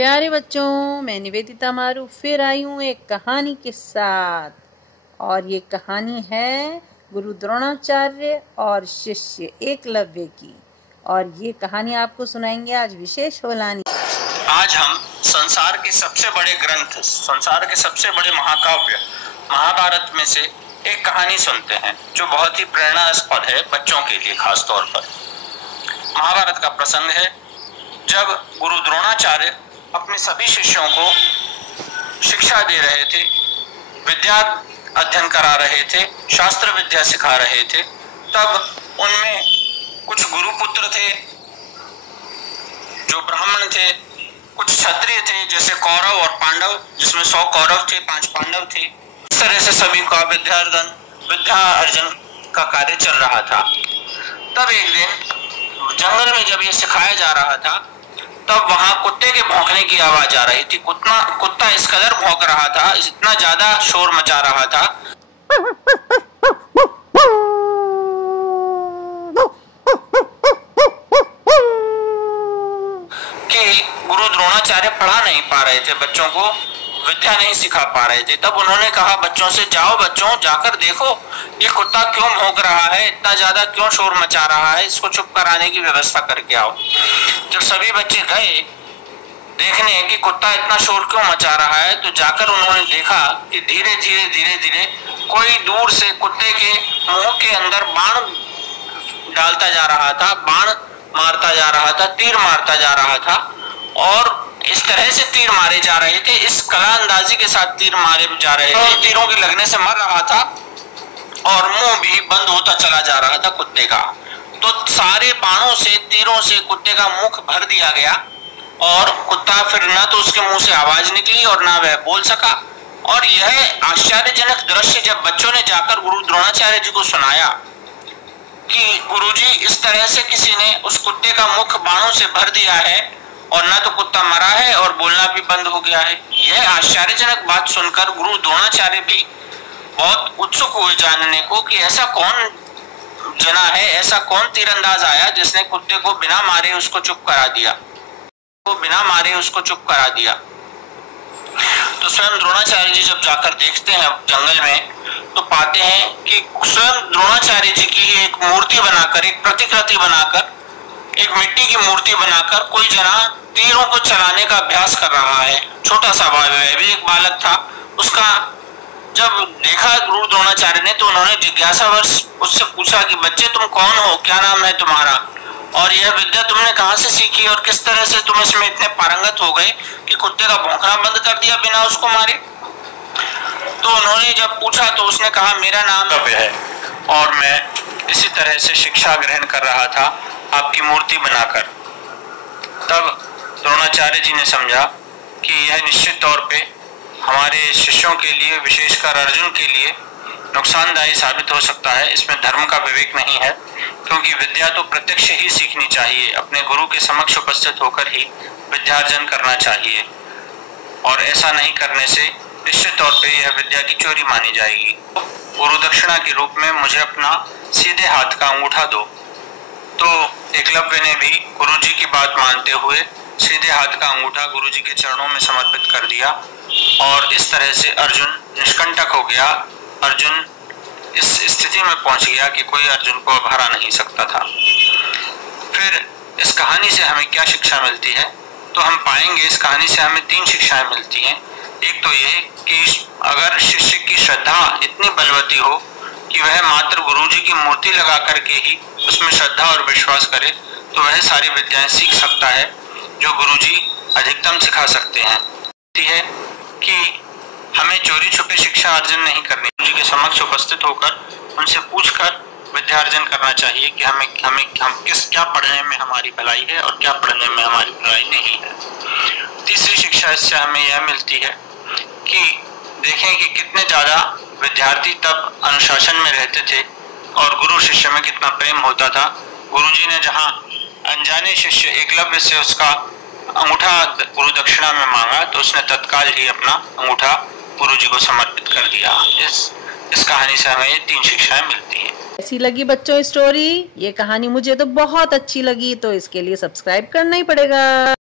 प्यारे बच्चों, मैं निवेदिता मारू फिर आई हूँ एक कहानी के साथ। और ये कहानी है गुरु द्रोणाचार्य और शिष्य एकलव्य की। और ये कहानी आपको सुनाएंगे आज विशेष होलानी। आज हम संसार के सबसे बड़े ग्रंथ, संसार के सबसे बड़े महाकाव्य महाभारत में से एक कहानी सुनते हैं जो बहुत ही प्रेरणास्पद है बच्चों के लिए। खास तौर पर महाभारत का प्रसंग है जब गुरु द्रोणाचार्य अपने सभी शिष्यों को शिक्षा दे रहे थे, विद्या अध्ययन करा रहे थे, शास्त्र विद्या सिखा रहे थे। तब उनमें कुछ गुरुपुत्र थे जो ब्राह्मण थे, कुछ क्षत्रिय थे जैसे कौरव और पांडव, जिसमें 100 कौरव थे, 5 पांडव थे। इस तरह से सभी का विद्या अर्जन का कार्य चल रहा था। तब एक दिन जंगल में जब ये सिखाया जा रहा था तब वहां कुत्ते के भौंकने की आवाज आ रही थी। कुत्ता इस कदर भौंक रहा था, इतना ज्यादा शोर मचा रहा था कि गुरु द्रोणाचार्य पढ़ा नहीं पा रहे थे, बच्चों को विद्या नहीं सिखा पा रहे थे। तब उन्होंने कहा बच्चों से, जाओ बच्चों, जाकर देखो ये कुत्ता क्यों भौंक रहा है, इतना ज्यादा क्यों शोर मचा रहा है, इसको चुप कराने की व्यवस्था करके आओ। जब सभी बच्चे गए देखने कि कुत्ता इतना शोर क्यों मचा रहा है, तो जाकर उन्होंने देखा कि धीरे धीरे कोई दूर से कुत्ते के मुंह के अंदर बाण डालता जा रहा था, बाण मारता जा रहा था, तीर मारता जा रहा था। और इस तरह से तीर मारे जा रहे थे, इस कला अंदाजी के साथ तीर मारे जा रहे थे, तीरों के लगने से मर रहा था और मुंह भी बंद होता चला जा रहा था कुत्ते का। तो सारे बाणों से, तीरों से कुत्ते का मुख भर दिया गया और कुत्ता फिर ना तो उसके मुंह से आवाज निकली और ना वह बोल सका। और यह आश्चर्यजनक दृश्य जब बच्चों ने जाकर गुरु द्रोणाचार्य जी को सुनाया कि गुरुजी, इस तरह से किसी ने उस कुत्ते का मुख बाणों से भर दिया है और ना तो कुत्ता मरा है और बोलना भी बंद हो गया है, यह आश्चर्यजनक बात सुनकर गुरु द्रोणाचार्य भी बहुत उत्सुक हुए जानने को कि ऐसा कौन जना है, ऐसा कौन तीरंदाज आया जिसने कुत्ते को बिना मारे उसको चुप करा दिया, तो स्वयं द्रोणाचार्य जी जब जाकर देखते हैं जंगल में तो पाते हैं कि स्वयं द्रोणाचार्य जी की एक मूर्ति बनाकर, एक प्रतिकृति बनाकर, एक मिट्टी की मूर्ति बनाकर कोई जना तीरों को चलाने का अभ्यास कर रहा है। छोटा सा वह भी एक बालक था। उसका जब देखा गुरु द्रोणाचार्य ने तो उन्होंने जिज्ञासावश उससे पूछा कि बच्चे, तुम कौन हो, क्या नाम है तुम्हारा, और यह विद्या तुमने कहाँ से सीखी और किस तरह से तुम इसमें इतने पारंगत हो गए कि कुत्ते का भौंकना बंद कर दिया बिना उसको मारे। तो उन्होंने जब पूछा तो उसने कहा, मेरा नाम है और मैं इसी तरह से शिक्षा ग्रहण कर रहा था आपकी मूर्ति बनाकर। तब द्रोणाचार्य जी ने समझा कि यह निश्चित तौर पे हमारे शिष्यों के लिए, विशेषकर अर्जुन के लिए नुकसानदायी साबित हो सकता है। इसमें धर्म का विवेक नहीं है, क्योंकि विद्या तो प्रत्यक्ष ही सीखनी चाहिए, अपने गुरु के समक्ष उपस्थित होकर ही विद्यार्जन करना चाहिए। और ऐसा नहीं करने से निश्चित तौर पे यह विद्या की चोरी मानी जाएगी। गुरु दक्षिणा के रूप में मुझे अपना सीधे हाथ का अंगूठा दो। तो एकलव्य ने भी गुरुजी की बात मानते हुए सीधे हाथ का अंगूठा गुरुजी के चरणों में समर्पित कर दिया और इस तरह से अर्जुन निष्कंटक हो गया। अर्जुन इस स्थिति में पहुंच गया कि कोई अर्जुन को अब हरा नहीं सकता था। फिर इस कहानी से हमें क्या शिक्षा मिलती है, तो हम पाएंगे इस कहानी से हमें 3 शिक्षाएं मिलती हैं। एक तो ये कि अगर शिष्य की श्रद्धा इतनी बलवती हो कि वह मात्र गुरुजी की मूर्ति लगा करके ही उसमें श्रद्धा और विश्वास करे, तो वह सारी विद्याएं सीख सकता है जो गुरुजी अधिकतम सिखा सकते हैं। है कि हमें चोरी छुपे शिक्षा अर्जन नहीं करनी, गुरुजी के समक्ष उपस्थित होकर उनसे पूछकर विद्यार्जन करना चाहिए कि हम क्या पढ़ने में हमारी भलाई है और क्या पढ़ने में हमारी भलाई नहीं है। तीसरी शिक्षा इससे हमें यह मिलती है कि देखें कि कितने ज्यादा विद्यार्थी तब अनुशासन में रहते थे और गुरु शिष्य में कितना प्रेम होता था। गुरुजी ने जहाँ अनजाने शिष्य एकलव्य से उसका अंगूठा गुरु दक्षिणा में मांगा तो उसने तत्काल ही अपना अंगूठा गुरुजी को समर्पित कर दिया। इस कहानी से हमें ये 3 शिक्षाएं मिलती हैं। कैसी लगी बच्चों स्टोरी? ये कहानी मुझे तो बहुत अच्छी लगी, तो इसके लिए सब्सक्राइब करना ही पड़ेगा।